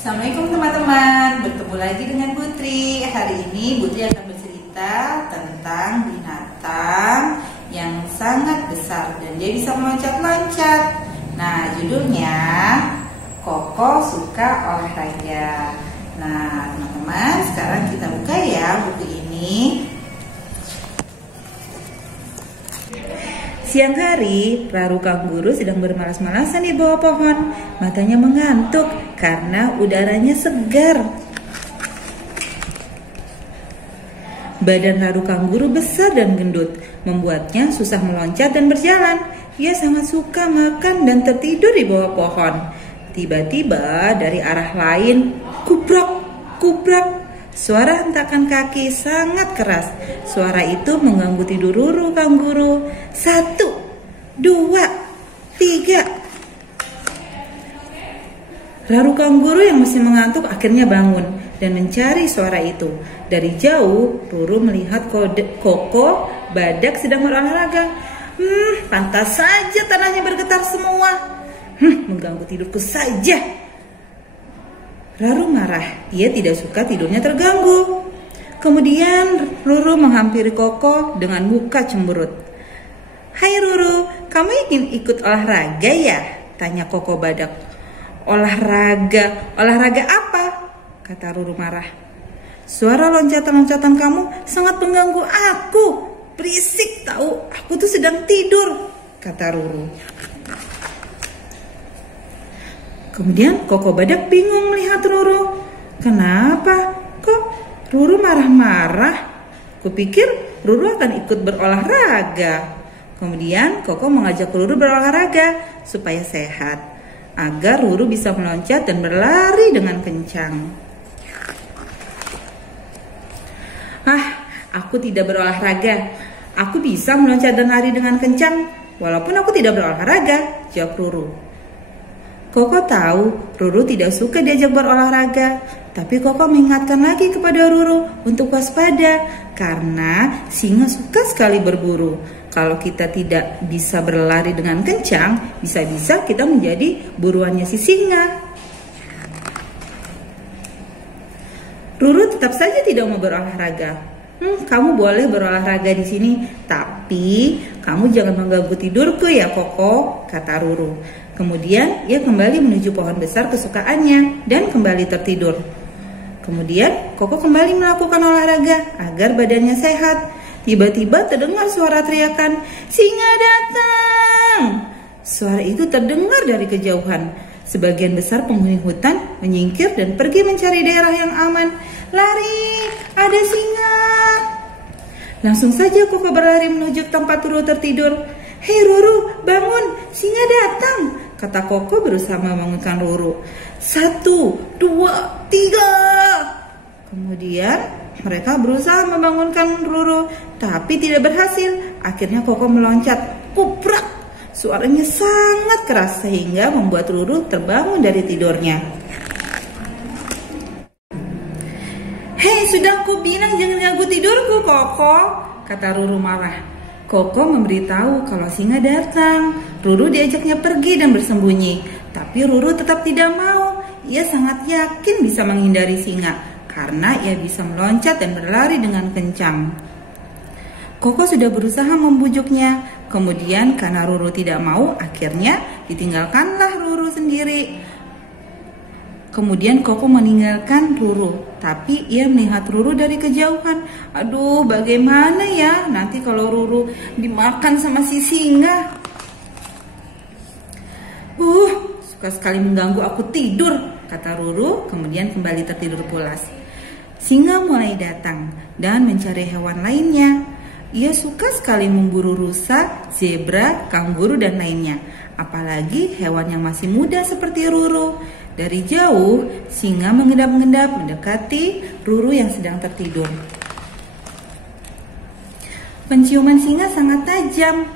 Assalamualaikum teman-teman, bertemu lagi dengan Putri. Hari ini Putri akan bercerita tentang binatang yang sangat besar dan dia bisa meloncat-loncat. Nah, judulnya Koko Suka Olahraga. Nah, teman-teman, sekarang kita buka ya buku ini. Siang hari, Raru Kanguru sedang bermalas-malasan di bawah pohon. Matanya mengantuk karena udaranya segar. Badan Raru Kanguru besar dan gendut, membuatnya susah meloncat dan berjalan. Ia sangat suka makan dan tertidur di bawah pohon. Tiba-tiba dari arah lain, kuprak, kuprak. Suara hentakan kaki sangat keras. Suara itu mengganggu tidur Raru Kanguru. 1, 2, 3. Raru Kanguru yang masih mengantuk akhirnya bangun dan mencari suara itu. Dari jauh, Ruru melihat Koko badak sedang berolahraga. Pantas saja tanahnya bergetar semua. Mengganggu tidurku saja. Raru marah, ia tidak suka tidurnya terganggu. Kemudian Ruru menghampiri Koko dengan muka cemberut. "Hai Ruru, kamu ingin ikut olahraga ya?" tanya Koko badak. Olahraga apa?" kata Ruru marah. "Suara loncatan-loncatan kamu sangat mengganggu aku. Berisik tahu, aku tuh sedang tidur," kata Ruru. Kemudian Koko badak bingung melihat Ruru. "Kenapa? Kok Ruru marah-marah? Kupikir Ruru akan ikut berolahraga." Kemudian Koko mengajak Ruru berolahraga supaya sehat, agar Ruru bisa meloncat dan berlari dengan kencang. Aku tidak berolahraga. Aku bisa meloncat dan lari dengan kencang, walaupun aku tidak berolahraga," jawab Ruru. Koko tahu Ruru tidak suka diajak berolahraga, tapi Koko mengingatkan lagi kepada Ruru untuk waspada karena singa suka sekali berburu. Kalau kita tidak bisa berlari dengan kencang, bisa-bisa kita menjadi buruannya si singa. Ruru tetap saja tidak mau berolahraga. "Kamu boleh berolahraga di sini, tapi kamu jangan mengganggu tidurku ya Koko," kata Ruru. Kemudian ia kembali menuju pohon besar kesukaannya dan kembali tertidur. Kemudian Koko kembali melakukan olahraga agar badannya sehat. Tiba-tiba terdengar suara teriakan, "Singa datang!" Suara itu terdengar dari kejauhan. Sebagian besar penghuni hutan menyingkir dan pergi mencari daerah yang aman. "Lari, ada singa!" Langsung saja Koko berlari menuju tempat Ruru tertidur. "Hei Ruru, bangun, singa datang!" kata Koko berusaha membangunkan Ruru. 1, 2, 3. Kemudian mereka berusaha membangunkan Ruru, tapi tidak berhasil. Akhirnya Koko meloncat, kuprak. Suaranya sangat keras sehingga membuat Ruru terbangun dari tidurnya. "Hei, sudah aku bilang jangan ganggu tidurku, Koko," kata Ruru marah. Koko memberitahu kalau singa datang. Ruru diajaknya pergi dan bersembunyi, tapi Ruru tetap tidak mau. Ia sangat yakin bisa menghindari singa karena ia bisa meloncat dan berlari dengan kencang. Koko sudah berusaha membujuknya. Kemudian karena Ruru tidak mau, akhirnya ditinggalkanlah Ruru sendiri. Kemudian Koko meninggalkan Ruru, tapi ia melihat Ruru dari kejauhan. Aduh, bagaimana ya nanti kalau Ruru dimakan sama si singa? Suka sekali mengganggu aku tidur, kata Ruru, kemudian kembali tertidur pulas. Singa mulai datang dan mencari hewan lainnya. Ia suka sekali memburu rusa, zebra, kanguru, dan lainnya. Apalagi hewan yang masih muda seperti Ruru. Dari jauh, singa mengendap-endap mendekati Ruru yang sedang tertidur. Penciuman singa sangat tajam.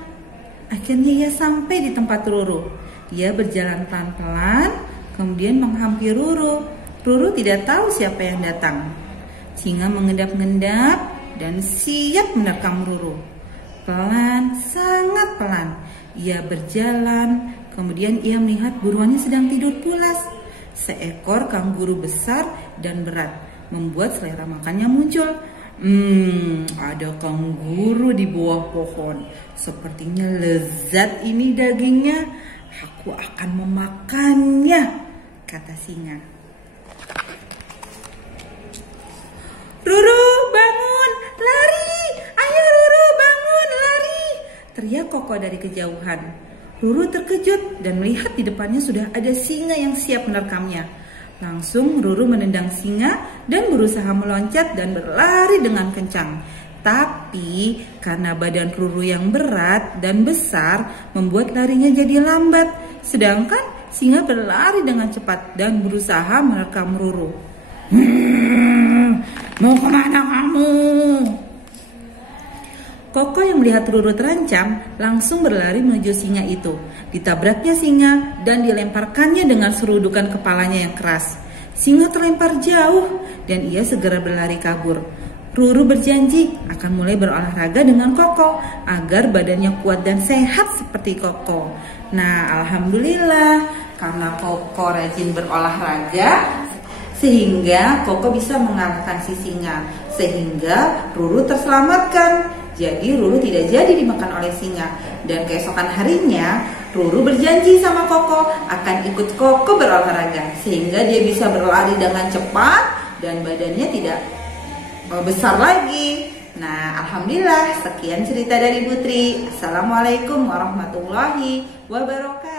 Akhirnya ia sampai di tempat Ruru. Ia berjalan pelan-pelan, kemudian menghampiri Ruru. Ruru tidak tahu siapa yang datang. Singa mengendap-endap dan siap menerkam Ruru. Pelan, sangat pelan. Ia berjalan, kemudian ia melihat buruannya sedang tidur pulas. Seekor kanguru besar dan berat membuat selera makannya muncul. Ada kanguru di bawah pohon. Sepertinya lezat ini dagingnya. Aku akan memakannya, kata singa. Ruru, bangun, lari! Ayo Ruru, bangun, lari! Teriak Koko dari kejauhan. Ruru terkejut dan melihat di depannya sudah ada singa yang siap menerkamnya. Langsung Ruru menendang singa dan berusaha meloncat dan berlari dengan kencang. Tapi karena badan Ruru yang berat dan besar membuat larinya jadi lambat. Sedangkan singa berlari dengan cepat dan berusaha menerkam Ruru. Mau kemana kamu? Koko yang melihat Ruru terancam langsung berlari menuju singa itu. Ditabraknya singa dan dilemparkannya dengan serudukan kepalanya yang keras. Singa terlempar jauh dan ia segera berlari kabur. Ruru berjanji akan mulai berolahraga dengan Koko agar badannya kuat dan sehat seperti Koko. Nah, alhamdulillah karena Koko rajin berolahraga sehingga Koko bisa mengalahkan si singa, sehingga Ruru terselamatkan. Jadi Ruru tidak jadi dimakan oleh singa. Dan keesokan harinya Ruru berjanji sama Koko akan ikut Koko berolahraga, sehingga dia bisa berlari dengan cepat dan badannya tidak besar lagi. Nah, alhamdulillah sekian cerita dari Putri. Assalamualaikum warahmatullahi wabarakatuh.